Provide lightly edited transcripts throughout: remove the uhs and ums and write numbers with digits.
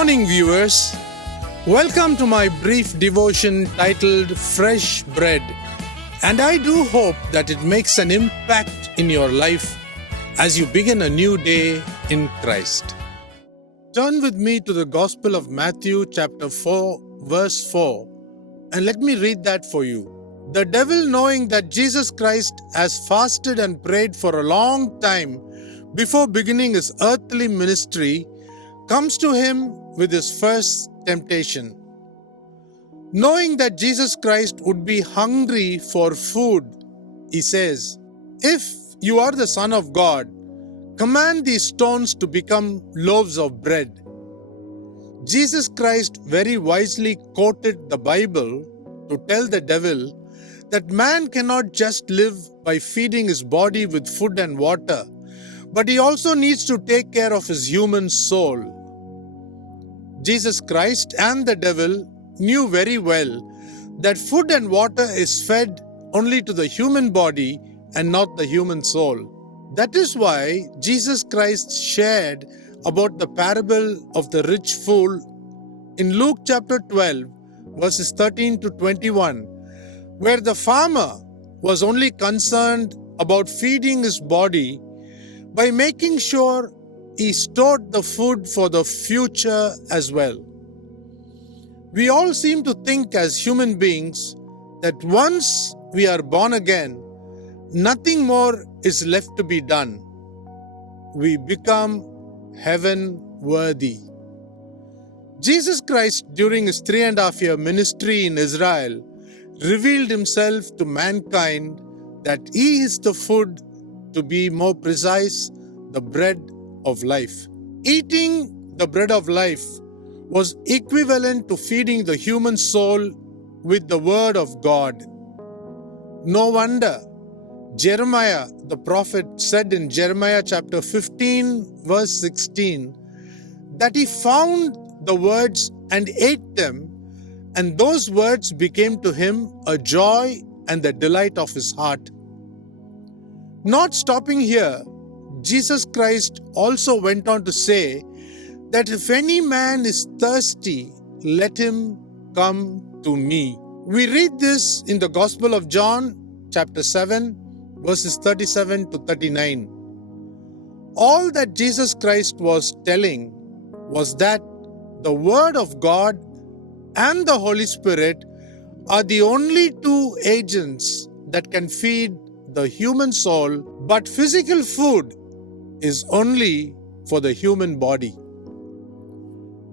morning, viewers. Welcome to my brief devotion titled Fresh Bread. And I do hope that it makes an impact in your life as you begin a new day in Christ. Turn with me to the Gospel of Matthew chapter 4, verse 4, and let me read that for you. The devil, knowing that Jesus Christ has fasted and prayed for a long time before beginning his earthly ministry, comes to him with his first temptation. Knowing that Jesus Christ would be hungry for food, he says, "If you are the Son of God, command these stones to become loaves of bread." Jesus Christ very wisely quoted the Bible to tell the devil that man cannot just live by feeding his body with food and water, but he also needs to take care of his human soul. Jesus Christ and the devil knew very well that food and water is fed only to the human body and not the human soul. That is why Jesus Christ shared about the parable of the rich fool in Luke chapter 12, verses 13 to 21, where the farmer was only concerned about feeding his body by making sure he stored the food for the future as well. We all seem to think as human beings that once we are born again, nothing more is left to be done. We become heaven worthy. Jesus Christ, during his 3.5-year ministry in Israel, revealed himself to mankind that he is the food, to be more precise, the bread of life. Eating the bread of life was equivalent to feeding the human soul with the word of God. No wonder Jeremiah the prophet said in Jeremiah chapter 15 verse 16 that he found the words and ate them, and those words became to him a joy and the delight of his heart. Not stopping here, Jesus Christ also went on to say that if any man is thirsty, let him come to me. We read this in the Gospel of John, chapter 7, verses 37 to 39. All that Jesus Christ was telling was that the Word of God and the Holy Spirit are the only two agents that can feed the human soul, but physical food is only for the human body.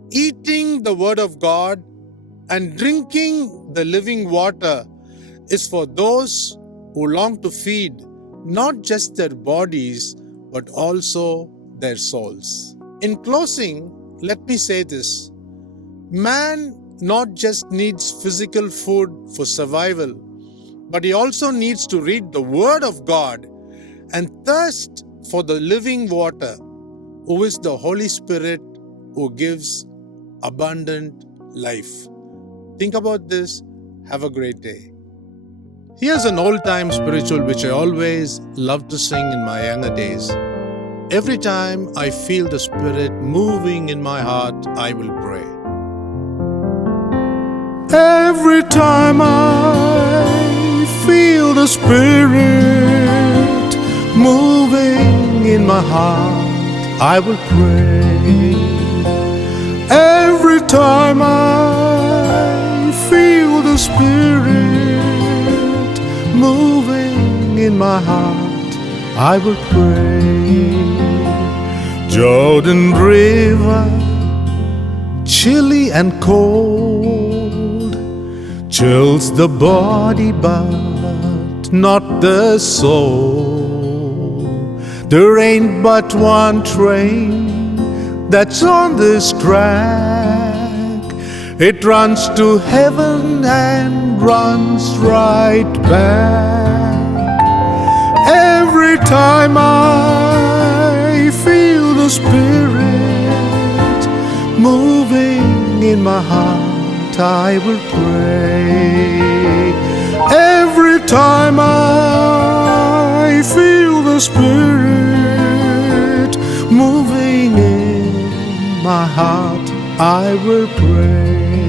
Eating the Word of God and drinking the living water is for those who long to feed not just their bodies but also their souls. In closing, let me say this. Man not just needs physical food for survival, but he also needs to read the Word of God and thirst for the living water, who is the Holy Spirit who gives abundant life. Think about this. Have a great day. Here's an old-time spiritual which I always loved to sing in my younger days. Every time I feel the Spirit moving in my heart, I will pray. Every time I feel the Spirit moving in my heart, I will pray. Every time I feel the Spirit moving in my heart, I will pray. Jordan River, chilly and cold, chills the body but not the soul. There ain't but one train that's on this track. It runs to heaven and runs right back. Every time I feel the Spirit moving in my heart, I will pray. Every time I feel the Spirit moving in my heart, I will pray.